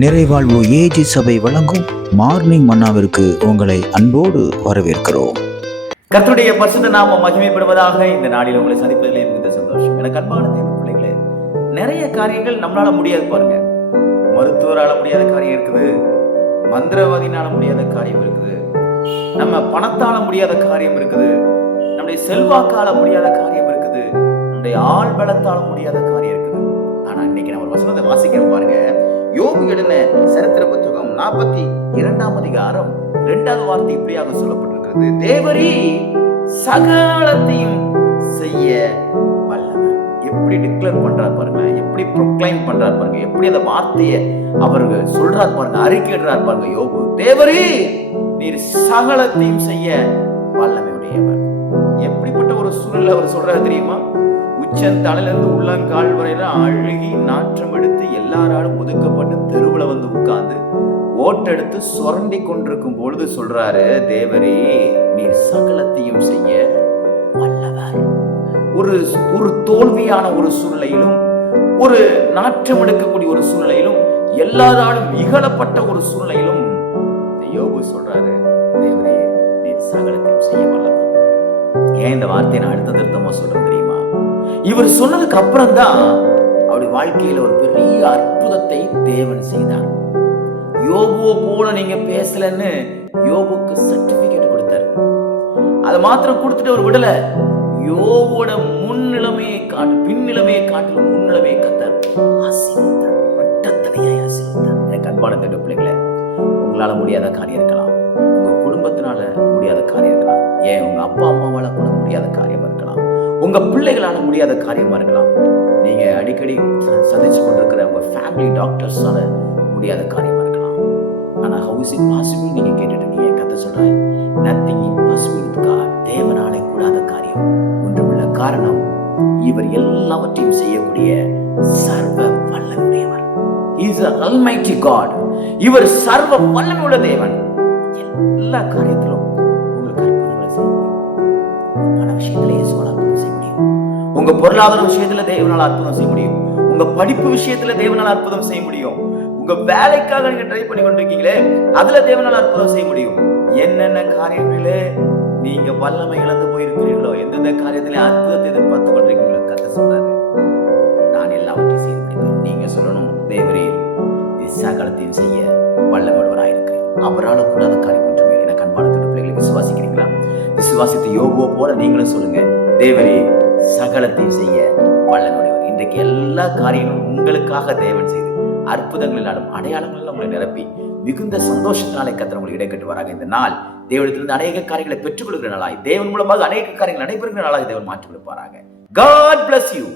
நிறைவாழ்வு AG சபை வழங்கும் morning மன்னாவிற்கு உங்களை அன்போடு வரவேற்கிறோம். கர்த்தருடைய பரிசுத்த நாமம் மகிமைப்படுவதாக. இந்த நாளில் உங்களை சந்திப்பதிலே மிகுந்த சந்தோஷம். எனக்கு அன்பான தேவ பிள்ளைகளே, நிறைய காரியங்கள் நம்மளால முடியாது பாருங்க. மருத்துவரால முடியாத காரியம் இருக்குது, மந்திரவாதினால முடியாத காரியம் இருக்குது, நம்ம பணத்தால முடியாத காரியம் இருக்குது, நம்முடைய செல்வாக்கால முடியாத காரியம் இருக்குது, நம்முடைய ஆள் பலத்தால முடியாத காரியம் இருக்குது. ஆனா இன்னைக்கு நம்ம வசனத்தை வாசிக்கிறோம் பாருங்க. யோபு எழுதின சரித்திர புத்தகம் 42ஆம் அதிகாரம் 2வது வார்த்தை இப்படியாக சொல்லப்பட்டிருக்கிறது. தேவரீ சகலத்தையும் செய்ய வல்லவர். எப்படி டிக்ளேர் பண்றார் பாருங்க, எப்படி ப்ரொக்ளைம் பண்றார் பாருங்க, எப்படி அந்த வார்த்தையை அவர்கள் சொல்றார் பாருங்க, அறிக்கையிடுறார் பாருங்க. யோபு, தேவரீ நீர் சகலத்தையும் செய்ய வல்லமை உடையவர். எப்படிப்பட்ட ஒரு சூழல் அவர் சொல்றாரு தெரியுமா? உச்சன் தலையிலிருந்து உள்ளங்கால் வரையில அழுகி நாற்றம் எடுத்து எல்லாராலும் ஒதுக்கப்பட்டு தெருவுல வந்து உட்கார்ந்து ஓட்டெடுத்து சுரண்டி கொண்டிருக்கும் பொழுது சொல்றாரு, தேவரே நீர் சகலத்தையும் செய்ய வல்லவர். ஒரு தோல்வியான ஒரு சூழ்நிலையிலும், ஒரு நாற்றம் எடுக்கக்கூடிய ஒரு சூழ்நிலையிலும், எல்லாராலும் இகழப்பட்ட ஒரு சூழ்நிலையிலும் யோபு சொல்றாரு, தேவரே நீர் சகலத்தையும் செய்ய வல்லவர். ஏன் இந்த வார்த்தையை நான் அடுத்த திருத்தமா சொல்றேன் தெரியுமா? இவர் சொன்னதுக்கு அப்புறம் தான் அவருடைய வாழ்க்கையில ஒரு பெரிய அற்புதத்தை தேவன் செய்தார். யோபுவை போல நீங்க பேசலன்னு யோபுக்கு சர்டிபிகேட் கொடுத்தார். அதை மாத்திரம் கொடுத்துட்டு ஒரு விடல, யோபுவோட முன்னிலைமையை காட்டு பின்னிலைமையை காட்டிலும் முன்னிலைமையை கத்தார் ஆசீர்வதித்தார், வட்டத்தனையாய் ஆசீர்வதித்தார். எனக்கு அன்பான தேவ பிள்ளைகளே, உங்களால முடியாத காரியம் இருக்கலாம், உங்க குடும்பத்தினால முடியாத காரியம் இருக்கலாம், ஏன் உங்க அப்பா அம்மாவால கூட முடியாத காரியம் இருக்கலாம், உங்க பிள்ளைகளால முடியாத காரியமா இருக்கலாம், நீங்க அடிக்கடி சந்திச்சு கொண்டிருக்கிற உங்க ஃபேமிலி டாக்டர்ஸால முடியாத காரியமா இருக்கலாம். ஆனா how is it possible நீங்க கேட்டுட்டு இருக்கீங்க. கர்த்தர் சொல்றாரு, nothing impossible with God. தேவனாலே கூடாத காரியம் ஒன்றுமில்ல. காரணம், இவர் எல்லாவற்றையும் செய்யக்கூடிய சர்வ வல்லமையுடையவர். He is an almighty God. இவர் சர்வ வல்லமையுள்ள தேவன். எல்லா காரியத்திலும் உங்களுக்கு அற்புதங்களை செய்ய முடியும். பண விஷயத்திலே இயேசுவால் அற்புதம் செய்ய முடியும். உங்க பொருளாதார விஷயத்துல தேவனால் அற்புதம் செய்ய முடியும். உங்க படிப்பு விஷயத்துல தேவனால் அற்புதம் செய்ய முடியும். உங்க வேலைக்காக நீங்க ட்ரை பண்ணி கொண்டிருக்கீங்களே, அதுல தேவனால் அற்புதம் செய்ய முடியும். என்னென்ன காரியங்களிலே நீங்க வல்லமை இழந்து போயிருக்கிறீர்களோ, எந்தெந்த காரியத்திலே அற்புதத்தை எதிர்பார்த்து கொண்டிருக்கீங்களோ, கர்த்தர் சொல்றாரு, நான் எல்லாவற்றையும் செய்ய முடியும். நீங்க சொல்லணும், தேவரே சகலத்தையும் செய்ய வல்லமையுள்ளவராயிருக்கு, அவரால் கூடாத காரியம் ஒன்றுமே. எனக்கு அன்பான பிள்ளைகளை, விசுவாசிக்கிறீங்களா? விசுவாசித்து யோபுவை போல நீங்களும் சொல்லுங்க, தேவரே சகலத்தையும் செய்ய வல்லமையுடையவர். இன்றைக்கு எல்லா காரியங்களும் உங்களுக்காக தேவன் செய்து அற்புதங்களினாலும் அடையாளங்களிலும் உங்களை நிரப்பி மிகுந்த சந்தோஷத்தினாலே கர்த்தர் உங்களுக்கு இடைக்கட்டு வராங்க. இந்த நாள் தேவனிடத்திலிருந்து அநேக காரியங்களை பெற்றுக் கொடுக்கிற நாளாய், தேவன் மூலமாக அநேக காரியங்கள் நடைபெறுகிற நாளாக தேவன் மாற்றி கொடுப்பாராங்க. God bless you.